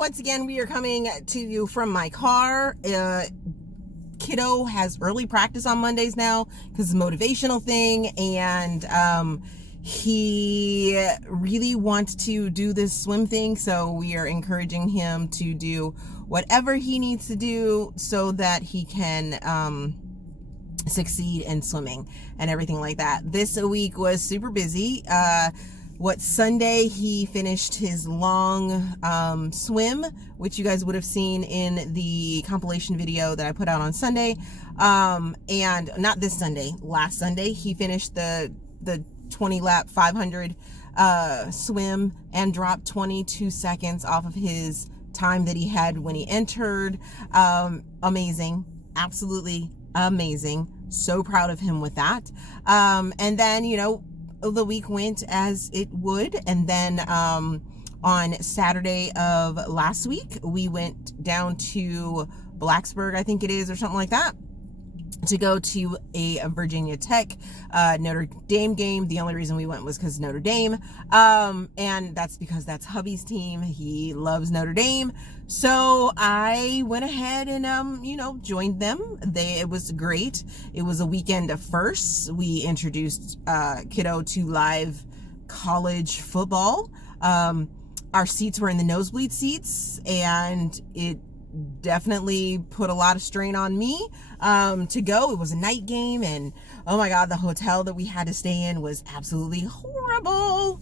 once again, we are coming to you from my car. Kiddo has early practice on Mondays now because it's a motivational thing, and he really wants to do this swim thing, so we are encouraging him to do whatever he needs to do so that he can succeed in swimming and everything like that. This week was super busy. Sunday he finished his long swim, which you guys would have seen in the compilation video that I put out on Sunday. And not this Sunday, last Sunday, he finished the 20 lap 500 swim and dropped 22 seconds off of his time that he had when he entered. Amazing, absolutely amazing. So proud of him with that. And then, you know, the week went as it would, and then on Saturday of last week we went down to Blacksburg, I think it is, or something like that, to go to a Virginia Tech Notre Dame game. The only reason we went was because Notre Dame, and that's because that's hubby's team. He loves Notre Dame, so I went ahead and you know, joined them. It was great. It was a weekend of firsts. We introduced Kiddo to live college football. Our seats were in the nosebleed seats, and it definitely put a lot of strain on me to go. It was a night game, and oh my god, the hotel that we had to stay in was absolutely horrible.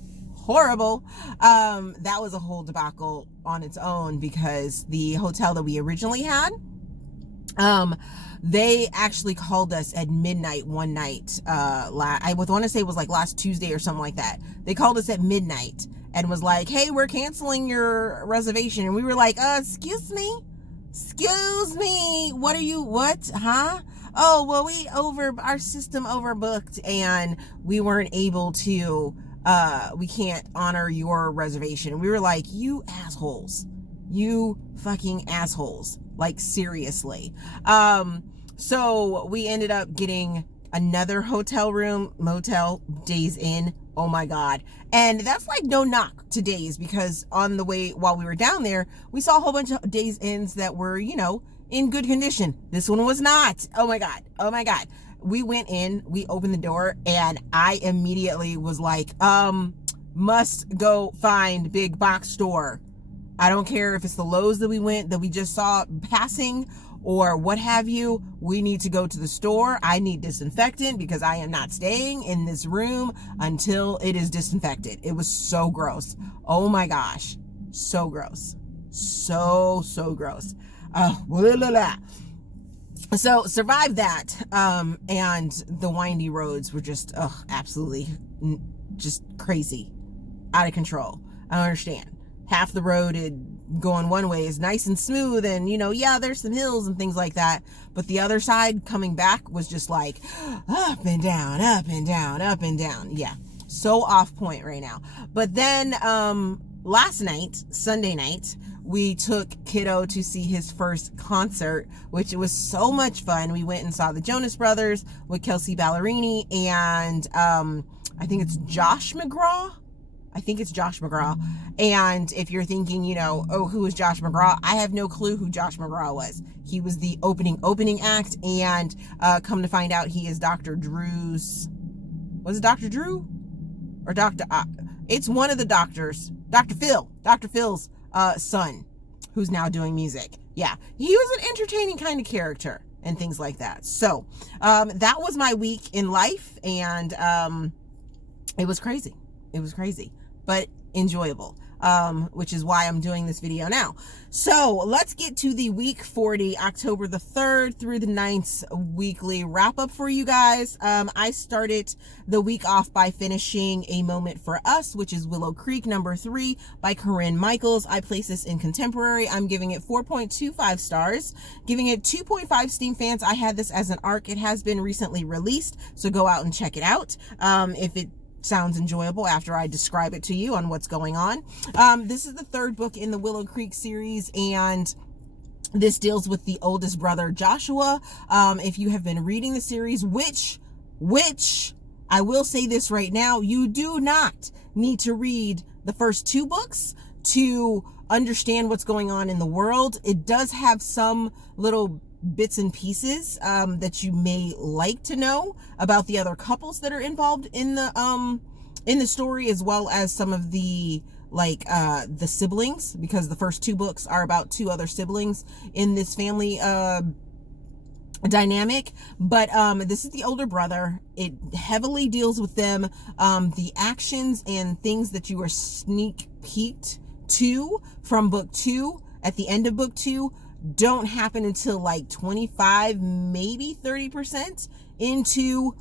That was a whole debacle on its own, because the hotel that we originally had, they actually called us at midnight one night. I would want to say it was like last Tuesday or something like that. They called us at midnight and was like, hey, we're canceling your reservation. And we were like, excuse me, what, huh? Oh, well, our system overbooked, and we weren't able to, we can't honor your reservation. And we were like, you assholes, you fucking assholes, like seriously. So we ended up getting another hotel room, motel, Days Inn. Oh my god. And that's like no knock to Days, because on the way while we were down there, we saw a whole bunch of Days Inns that were, you know, in good condition. This one was not. Oh my god. We went in, we opened the door, and I immediately was like, must go find big box store. I don't care if it's the Lowe's that we just saw passing or what have you. We need to go to the store. I need disinfectant, because I am not staying in this room until it is disinfected. It was so gross. Oh my gosh. So gross. So gross. Blah, blah, blah. So survived that. And the windy roads were just, absolutely just crazy. Out of control. I don't understand. Half the road going one way is nice and smooth, and, you know, yeah, there's some hills and things like that, but the other side coming back was just like up and down, up and down, up and down. Yeah, so off point right now. But then last night, Sunday night, we took Kiddo to see his first concert, which was so much fun. We went and saw the Jonas Brothers with Kelsey Ballerini and I think it's Josh McGraw. And if you're thinking, you know, oh, who is Josh McGraw? I have no clue who Josh McGraw was. He was the opening act, and come to find out, he is Dr. Drew's, was it Dr. Drew? Or Dr. It's one of the doctors. Dr. Phil's son, who's now doing music. Yeah, he was an entertaining kind of character and things like that. So that was my week in life, and it was crazy, but enjoyable, which is why I'm doing this video now. So let's get to the week 40, October the 3rd through the 9th weekly wrap up for you guys. I started the week off by finishing A Moment for Us, which is Willow Creek number 3 by Corinne Michaels. I place this in contemporary. I'm giving it 4.25 stars, giving it 2.5 Steam fans. I had this as an ARC. It has been recently released, so go out and check it out. If it sounds enjoyable after I describe it to you on what's going on. This is the 3rd book in the Willow Creek series, and this deals with the oldest brother, Joshua. If you have been reading the series, which I will say this right now, you do not need to read the first 2 books to understand what's going on in the world. It does have some little bits and pieces that you may like to know about the other couples that are involved in the story, as well as some of the the siblings, because the first 2 books are about 2 other siblings in this family dynamic. But this is the older brother. It heavily deals with them. The actions and things that you are sneak peeked to from book 2 at the end of book 2 don't happen until like 25, maybe 30% into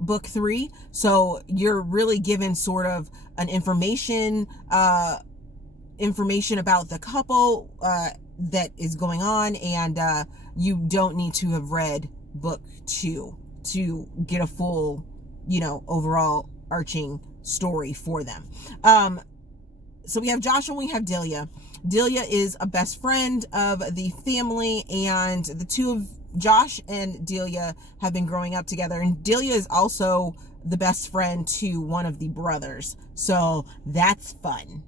book 3. So you're really given sort of an information about the couple that is going on, and you don't need to have read book 2 to get a full, overall arching story for them. So we have Josh and we have Delia. Delia is a best friend of the family, and the two of Josh and Delia have been growing up together, and Delia is also the best friend to one of the brothers. So that's fun.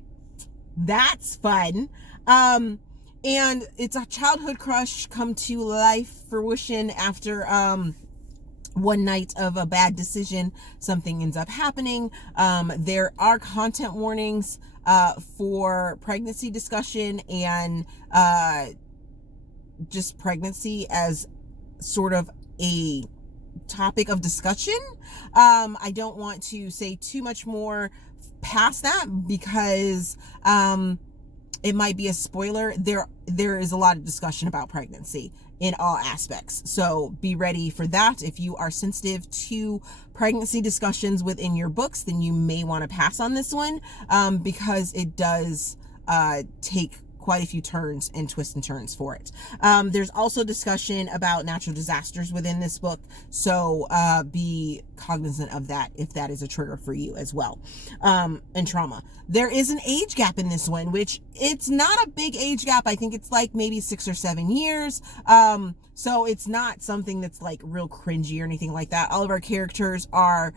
And it's a childhood crush come to life, fruition after one night of a bad decision. Something ends up happening. There are content warnings for pregnancy discussion and just pregnancy as sort of a topic of discussion. I don't want to say too much more past that because it might be a spoiler. There is a lot of discussion about pregnancy in all aspects. So be ready for that. If you are sensitive to pregnancy discussions within your books, then you may want to pass on this one because it does take quite a few turns and twists and turns for it. There's also discussion about natural disasters within this book, so be cognizant of that if that is a trigger for you as well. And trauma. There is an age gap in this one, which it's not a big age gap. I think it's like maybe 6 or 7 years. So it's not something that's like real cringy or anything like that. All of our characters are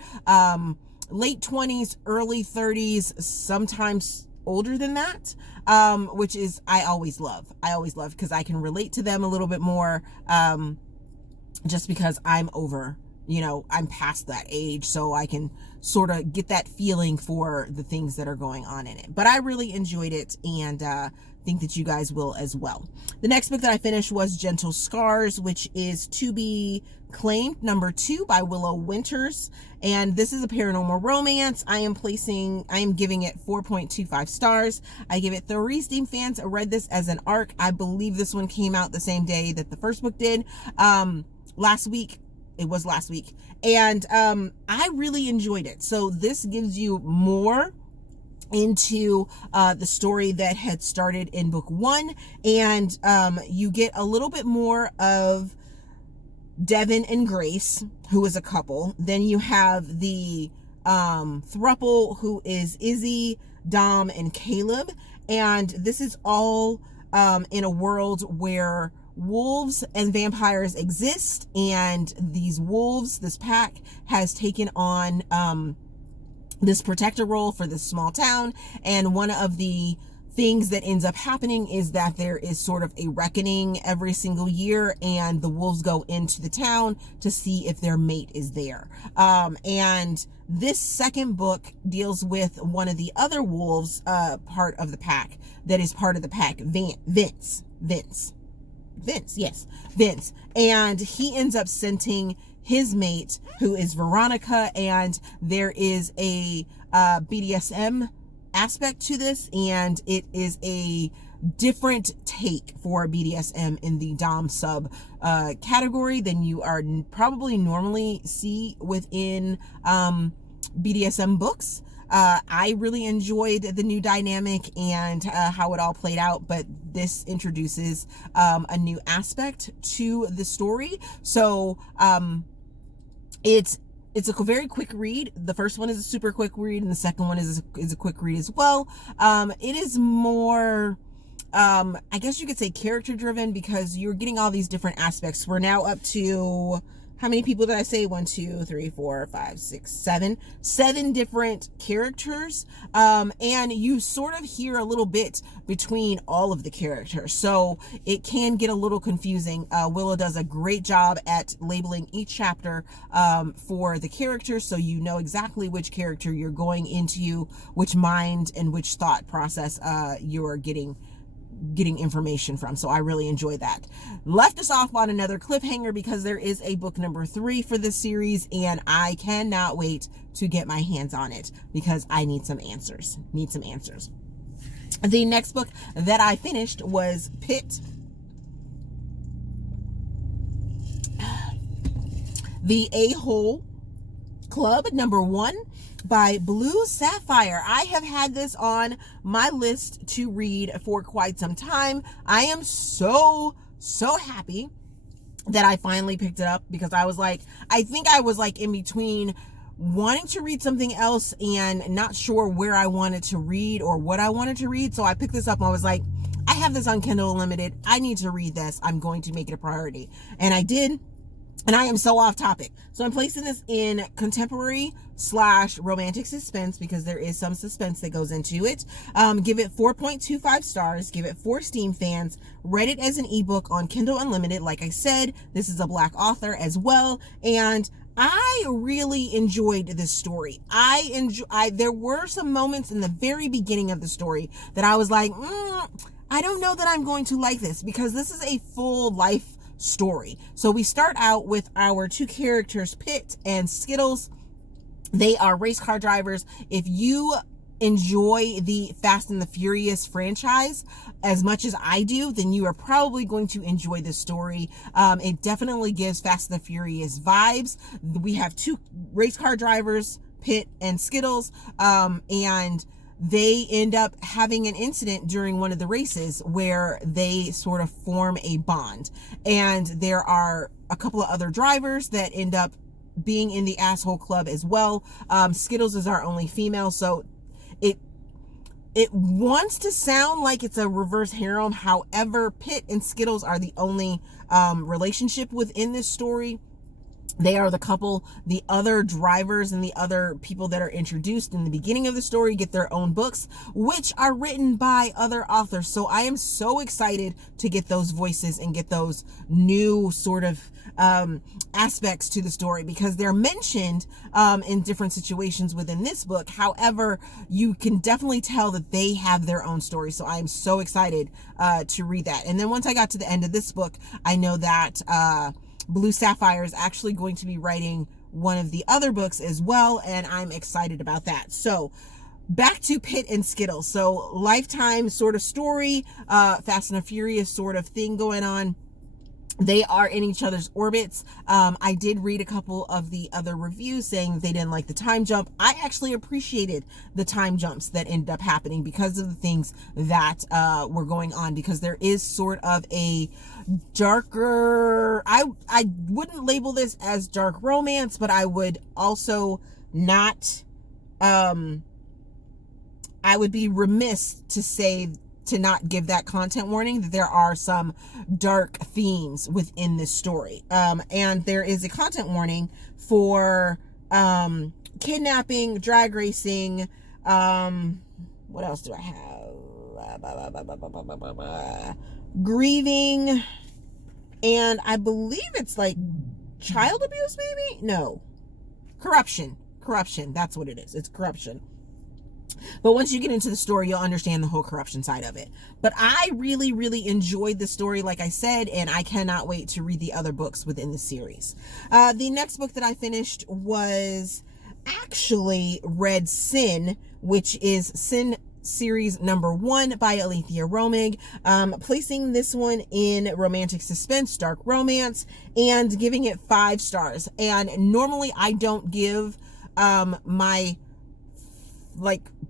late 20s, early 30s, sometimes older than that, which is I always love because I can relate to them a little bit more, just because I'm over, I'm past that age, so I can sort of get that feeling for the things that are going on in it. But I really enjoyed it, and think that you guys will as well. The next book that I finished was Gentle Scars, which is to be claimed #2 by Willow Winters, and this is a paranormal romance. I am giving it 4.25 stars. I give it 3 Steam fans. I read this as an arc. I believe this one came out the same day that the first book did. Last week, and I really enjoyed it. So this gives you more into the story that had started in book 1, and you get a little bit more of Devin and Grace, who is a couple. Then you have the throuple, who is Izzy, Dom, and Caleb, and this is all in a world where wolves and vampires exist, and these wolves, this pack, has taken on this protector role for this small town. And one of the things that ends up happening is that there is sort of a reckoning every single year, and the wolves go into the town to see if their mate is there. And this second book deals with one of the other wolves, part of the pack, that is part of the pack, Vince, and he ends up scenting his mate, who is Veronica, and there is a BDSM aspect to this, and it is a different take for BDSM in the Dom sub category than you are probably normally see within BDSM books. I really enjoyed the new dynamic and how it all played out, but this introduces a new aspect to the story. So it's a very quick read. The first one is a super quick read, and the second one is a quick read as well. It is more, I guess you could say, character driven, because you're getting all these different aspects. We're now up to how many people did I say? 1, 2, 3, 4, 5, 6, 7. 7 different characters. And you sort of hear a little bit between all of the characters. So it can get a little confusing. Willow does a great job at labeling each chapter for the characters, so you know exactly which character you're going into, which mind and which thought process you're getting information from. So I really enjoyed that. Left us off on another cliffhanger because there is a book number 3 for this series, and I cannot wait to get my hands on it because I need some answers. The next book that I finished was Pitt, The A-Hole Club, number 1, by Blue Saffire. I have had this on my list to read for quite some time. I am so happy that I finally picked it up because I think I was like in between wanting to read something else and not sure where I wanted to read or what I wanted to read. So I picked this up and I was like, I have this on Kindle Unlimited. I need to read this. I'm going to make it a priority. And I did. And I am so off topic. So I'm placing this in contemporary / romantic suspense because there is some suspense that goes into it. Give it 4.25 stars. Give it 4 Steam fans. Read it as an ebook on Kindle Unlimited. Like I said, this is a Black author as well. And I really enjoyed this story. There were some moments in the very beginning of the story that I was like, I don't know that I'm going to like this because this is a full life story. So we start out with our 2 characters, Pitt and Skittles. They are race car drivers. If you enjoy the Fast and the Furious franchise as much as I do, then you are probably going to enjoy this story. It definitely gives Fast and the Furious vibes. We have 2 race car drivers, Pitt and Skittles, and they end up having an incident during one of the races where they sort of form a bond. And there are a couple of other drivers that end up being in the asshole club as well. Skittles is our only female, so it wants to sound like it's a reverse harem. However, Pitt and Skittles are the only relationship within this story. They are the couple. The other drivers and the other people that are introduced in the beginning of the story get their own books, which are written by other authors. So I am so excited to get those voices and get those new sort of aspects to the story because they're mentioned in different situations within this book. However, you can definitely tell that they have their own story. So I am so excited to read that. And then once I got to the end of this book, I know that Blue Saffire is actually going to be writing one of the other books as well, and I'm excited about that. So back to Pitt and Skittles. So Lifetime sort of story, Fast and the Furious sort of thing going on. They are in each other's orbits. I did read a couple of the other reviews saying that they didn't like the time jump. I actually appreciated the time jumps that ended up happening because of the things that were going on, because there is sort of a darker, I wouldn't label this as dark romance, but I would also not, I would be remiss to not give that content warning that there are some dark themes within this story. And there is a content warning for kidnapping, drag racing, what else do I have? Grieving, and I believe it's like child abuse, maybe? No. Corruption. That's what it is. It's corruption. But once you get into the story, you'll understand the whole corruption side of it. But I really, really enjoyed the story, like I said, and I cannot wait to read the other books within the series. The next book that I finished was actually Red Sin, which is Sin series number 1 by Aleatha Romig, placing this one in romantic suspense, dark romance, and giving it 5 stars. And normally I don't give my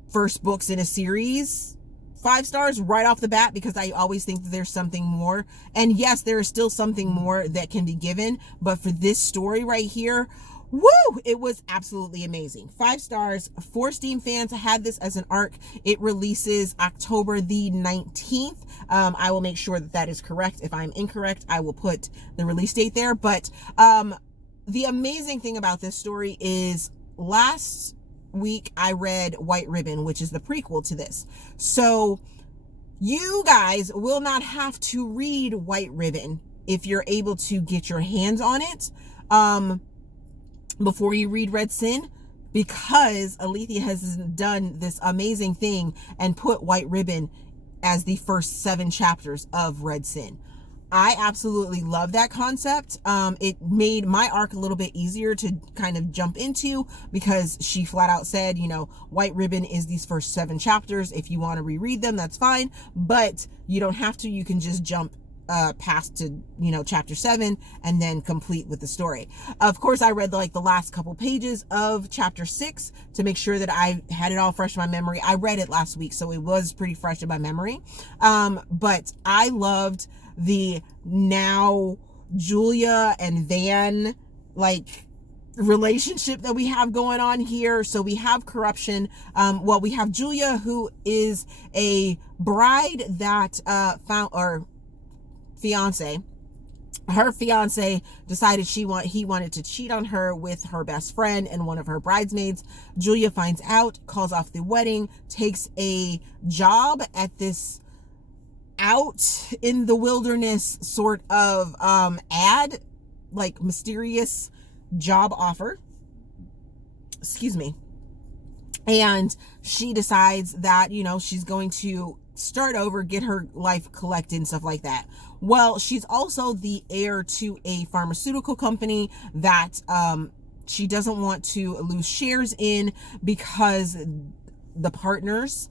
first books in a series 5 stars right off the bat because I always think that there's something more. And yes, there is still something more that can be given, but for this story right here, woo, it was absolutely amazing. 5 stars. 4 Steam fans. I had this as an ARC. It releases October the 19th. I will make sure that that is correct. If I'm incorrect, I will put the release date there. But the amazing thing about this story is last week I read White Ribbon, which is the prequel to this. So you guys will not have to read White Ribbon if you're able to get your hands on it before you read Red Sin, because Aleatha has done this amazing thing and put White Ribbon as the first 7 chapters of Red Sin. I absolutely love that concept. It made my arc a little bit easier to kind of jump into, because she flat out said, you know, White Ribbon is these first 7 chapters. If you want to reread them, that's fine, but you don't have to. You can just jump past to, you know, chapter 7 and then complete with the story. Of course, I read like the last couple pages of chapter 6 to make sure that I had it all fresh in my memory. I read it last week, so it was pretty fresh in my memory. But I loved the now Julia and Van like relationship that we have going on here. So we have corruption. Well, we have Julia, who is a bride that fiance. Her fiance decided he wanted to cheat on her with her best friend and one of her bridesmaids. Julia finds out, calls off the wedding, takes a job at this out in the wilderness sort of ad, like mysterious job offer. Excuse me. And she decides that, you know, she's going to start over, get her life collected and stuff like that. Well, she's also the heir to a pharmaceutical company that she doesn't want to lose shares in, because the partners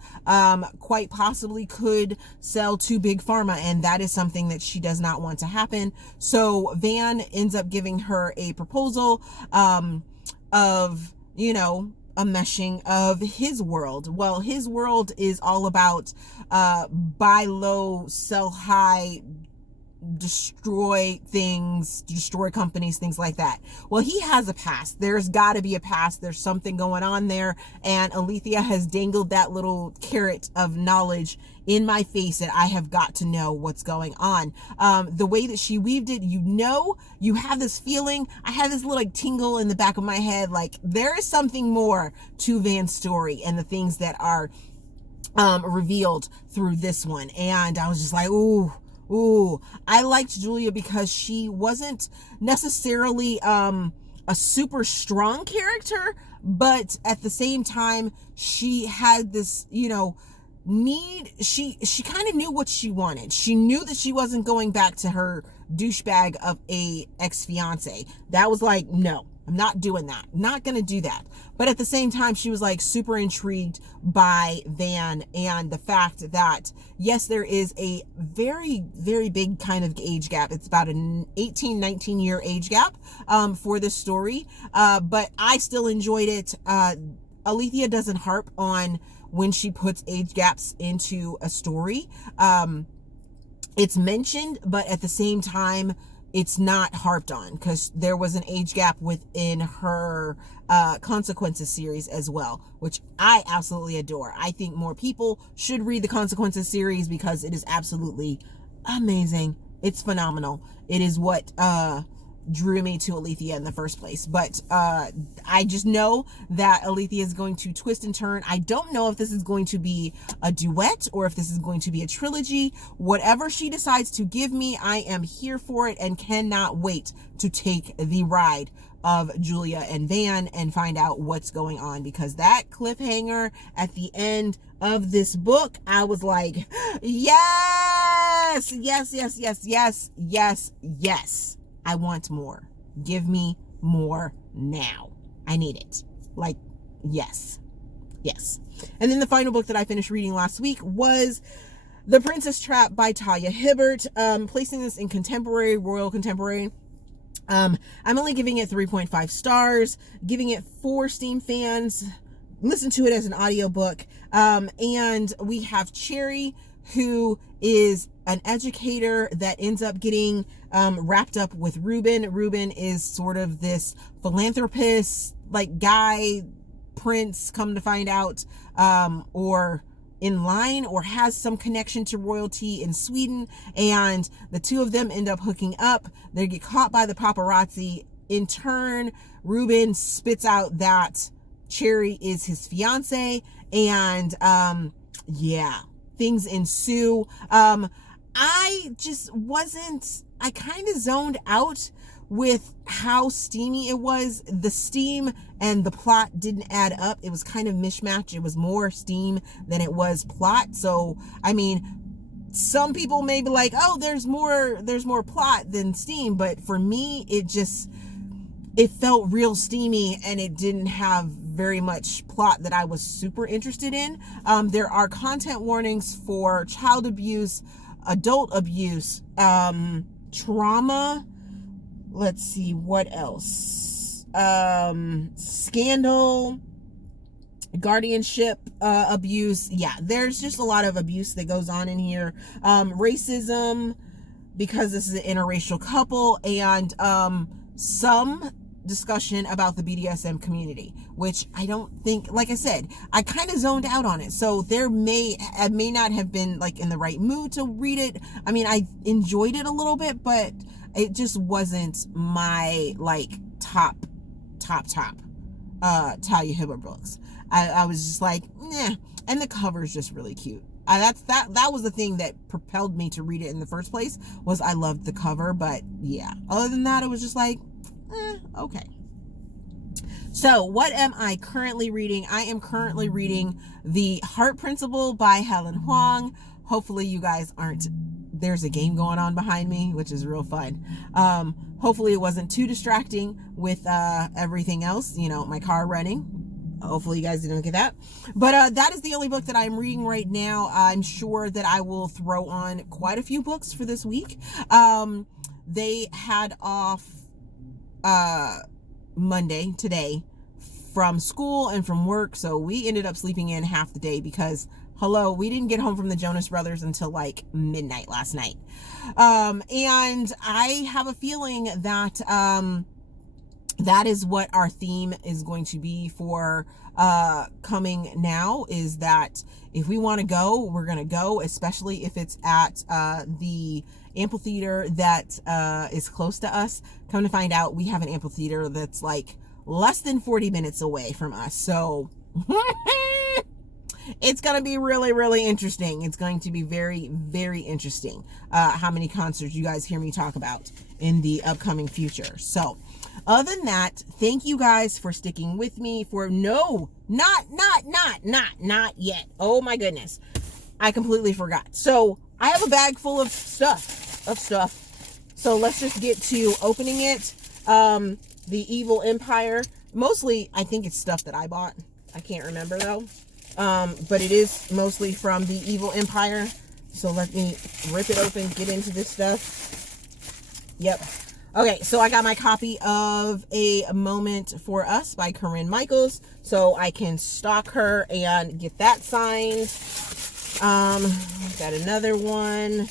quite possibly could sell to big pharma, and that is something that she does not want to happen. So Van ends up giving her a proposal of, you know, a meshing of his world. Well, his world is all about buy low, sell high, destroy things, destroy companies, things like that. Well, he has a past. There's got to be a past. There's something going on there, and Aleatha has dangled that little carrot of knowledge in my face that I have got to know what's going on. The way that she weaved it, you know, you have this feeling. I had this little like tingle in the back of my head, like there is something more to Van's story and the things that are revealed through this one. And I was just like, ooh, I liked Julia because she wasn't necessarily a super strong character, but at the same time, she had this, you know, need. She kind of knew what she wanted. She knew that she wasn't going back to her douchebag of a ex-fiance. That was like, no, I'm not doing that. Not going to do that. But at the same time, she was like super intrigued by Van and the fact that, yes, there is a very, very big kind of age gap. It's about an 18, 19 year age gap for this story. But I still enjoyed it. Aleatha doesn't harp on when she puts age gaps into a story. It's mentioned, but at the same time, it's not harped on, because there was an age gap within her Consequences series as well, which I absolutely adore. I think more people should read the Consequences series because it is absolutely amazing. It's phenomenal. It is what drew me to Aleatha in the first place. But I just know that Aleatha is going to twist and turn. I don't know if this is going to be a duet or if this is going to be a trilogy. Whatever she decides to give me, I am here for it and cannot wait to take the ride of Julia and Van and find out what's going on, because that cliffhanger at the end of this book, I was like, yes, yes, yes, yes, yes, yes, yes. I want more. Give me more now. I need it. Like, yes. Yes. And then the final book that I finished reading last week was The Princess Trap by Talia Hibbert. Placing this in contemporary, royal contemporary. I'm only giving it 3.5 stars, giving it 4 Steam fans. Listen to it as an audiobook. And we have Cherry, who is an educator that ends up getting wrapped up with Reuben. Reuben is sort of this philanthropist, like guy, prince, come to find out, or in line or has some connection to royalty in Sweden, and the two of them end up hooking up. They get caught by the paparazzi in turn, Ruben spits out that Cherry is his fiance, and yeah, things ensue. I just wasn't, I kind of zoned out with how steamy it was. The steam and the plot didn't add up. It was kind of mishmash. It was more steam than it was plot. So, I mean, some people may be like, oh, there's more plot than steam. But for me, it felt real steamy, and it didn't have very much plot that I was super interested in. There are content warnings for child abuse, adult abuse, trauma. Let's see, what else? Scandal, guardianship, abuse. Yeah, there's just a lot of abuse that goes on in here. Racism, because this is an interracial couple, and some discussion about the BDSM community, which I don't think, like I said, I kind of zoned out on it. So I may not have been like in the right mood to read it. I mean, I enjoyed it a little bit, but it just wasn't my like top Talia Hibbert books. I was just like, nah. And the cover is just really cute. That was the thing that propelled me to read it in the first place, was I loved the cover. But yeah, other than that, it was just like, okay. So what am I currently reading? I am currently reading The Heart Principle by Helen Huang. Hopefully you guys there's a game going on behind me, which is real fun. Hopefully it wasn't too distracting with everything else, my car running. Hopefully you guys didn't look at that. But that is the only book that I'm reading right now. I'm sure that I will throw on quite a few books for this week. They had off Monday, today, from school and from work, so we ended up sleeping in half the day because, hello, we didn't get home from the Jonas Brothers until like midnight last night. And I have a feeling that that is what our theme is going to be for coming now, is that if we want to go, we're going to go, especially if it's at the amphitheater that is close to us. Come to find out, we have an amphitheater that's like less than 40 minutes away from us. So it's going to be really, really interesting. It's going to be very, very interesting how many concerts you guys hear me talk about in the upcoming future. So other than that, thank you guys for sticking with me for not yet. Oh my goodness. I completely forgot. So I have a bag full of stuff. So let's just get to opening it. The Evil Empire. Mostly, I think it's stuff that I bought. I can't remember though. But it is mostly from the Evil Empire. So let me rip it open, get into this stuff. Yep. Okay, so I got my copy of A Moment for Us by Corinne Michaels, so I can stalk her and get that signed. Got another one.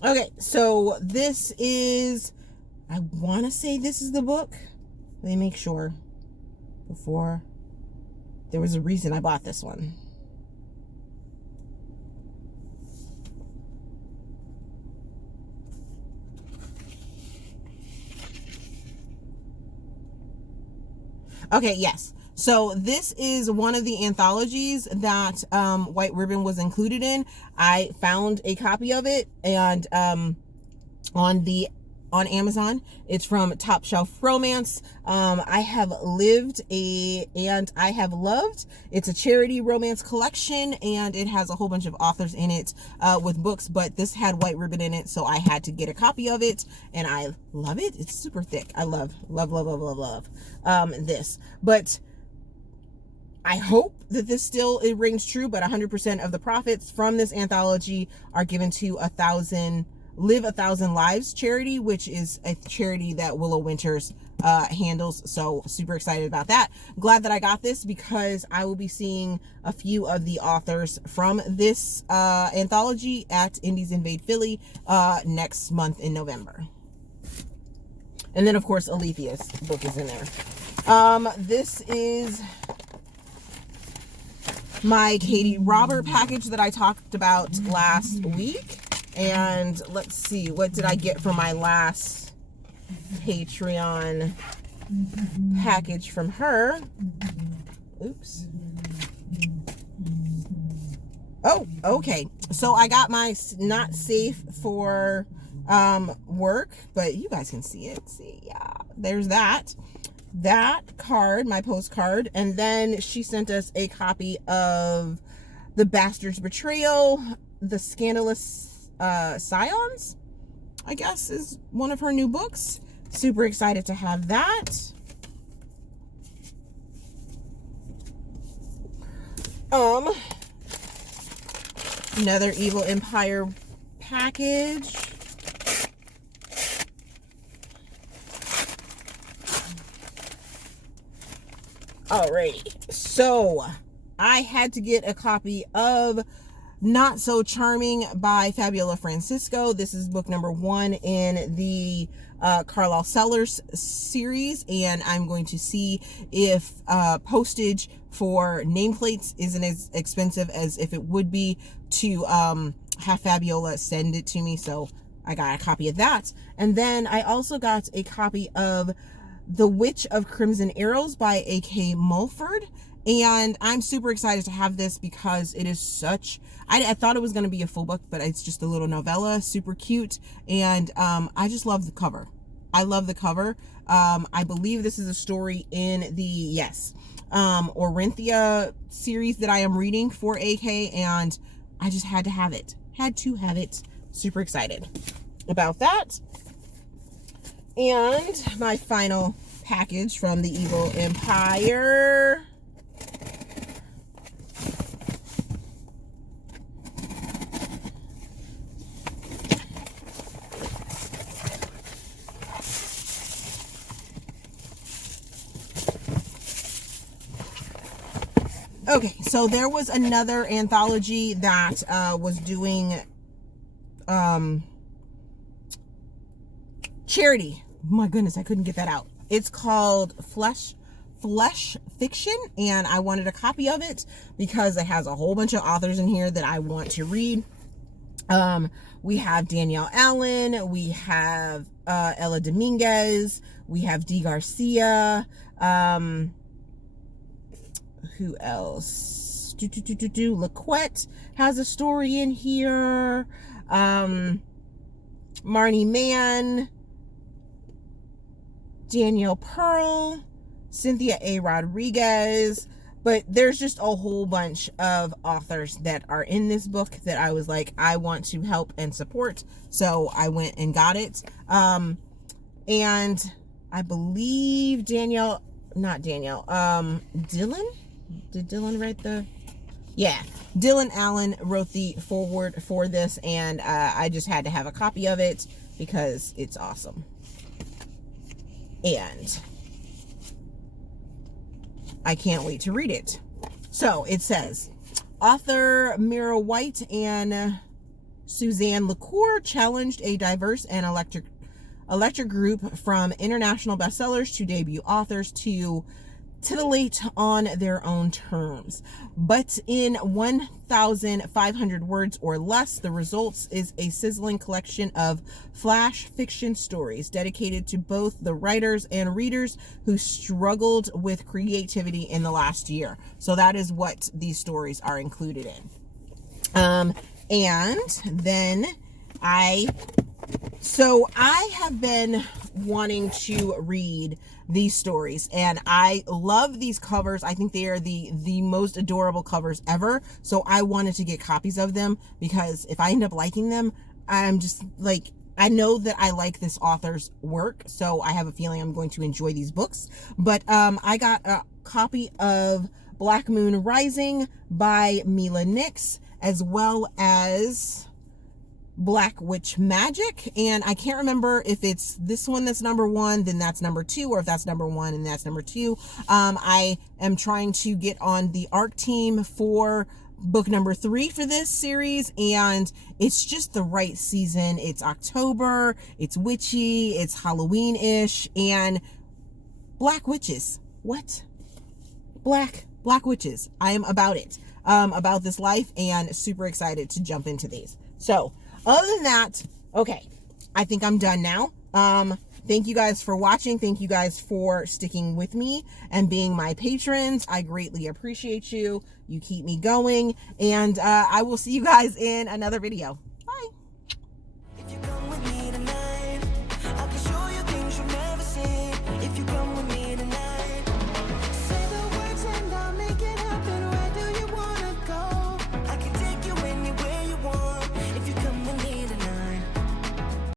Okay, so this is, I want to say this is the book. Let me make sure before. There was a reason I bought this one. Okay, yes. So this is one of the anthologies that White Ribbon was included in. I found a copy of it, and on Amazon. It's from Top Shelf Romance. I Have Lived and I Have Loved. It's a charity romance collection, and it has a whole bunch of authors in it with books, but this had White Ribbon in it, so I had to get a copy of it, and I love it. It's super thick. I love this. But I hope that this still, it rings true, but 100% of the profits from this anthology are given to Live a Thousand Lives charity, which is a charity that Willow Winters handles. So super excited about that. Glad that I got this, because I will be seeing a few of the authors from this anthology at Indies Invade Philly next month in November. And then, of course, Aleatha's book is in there. This is my Katie Robert package that I talked about last week. And let's see, what did I get for my last Patreon package from her? Oops. Oh, okay. So I got my not safe for work, but you guys can see it. See, yeah, there's that card, my postcard. And then she sent us a copy of The Bastard's Betrayal, The Scandalous Scions, I guess, is one of her new books. Super excited to have that. Another Evil Empire package. Alrighty, so I had to get a copy of Not So Charming by Fabiola Francisco. This is book number 1 in the Carlisle Sellers series, and I'm going to see if postage for nameplates isn't as expensive as if it would be to have Fabiola send it to me. So I got a copy of that. And then I also got a copy of The Witch of Crimson Arrows by A.K. Mulford. And I'm super excited to have this because it is such, I thought it was going to be a full book, but it's just a little novella, super cute. And I just love the cover. I love the cover. I believe this is a story in the, Orinthia series that I am reading for AK, and I just had to have it. Super excited about that. And my final package from the Evil Empire. Okay, so there was another anthology that was doing charity. My goodness, I couldn't get that out. It's called Flesh Fiction, and I wanted a copy of it because it has a whole bunch of authors in here that I want to read. We have Danielle Allen, we have Ella Dominguez, we have D. Garcia, who else? Laquette has a story in here. Marnie Mann, Danielle Pearl, Cynthia A. Rodriguez. But there's just a whole bunch of authors that are in this book that I was like, I want to help and support. So I went and got it. And I believe Dylan? Did Dylan write the... Yeah, Dylan Allen wrote the foreword for this, and I just had to have a copy of it because it's awesome. And I can't wait to read it. So it says, author Mira White and Suzanne LaCour challenged a diverse and electric group from international bestsellers to debut authors to titillate on their own terms. But in 1,500 words or less, the results is a sizzling collection of flash fiction stories dedicated to both the writers and readers who struggled with creativity in the last year. So that is what these stories are included in. And then I have been wanting to read these stories, and I love these covers. I think they are the most adorable covers ever. So I wanted to get copies of them because if I end up liking them, I'm just like, I know that I like this author's work, so I have a feeling I'm going to enjoy these books. But I got a copy of Black Moon Rising by Mila Nix, as well as Black Witch Magic, and I can't remember if it's this one that's number 1, then that's number 2, or if that's number 1 and that's number 2. I am trying to get on the ARC team for book number 3 for this series, and it's just the right season. It's October, it's witchy, it's Halloween-ish, and black witches. What? Black witches. I am about it. About this life, and super excited to jump into these. So, other than that, okay, I think I'm done now. Thank you guys for watching. Thank you guys for sticking with me and being my patrons. I greatly appreciate you. You keep me going, and I will see you guys in another video.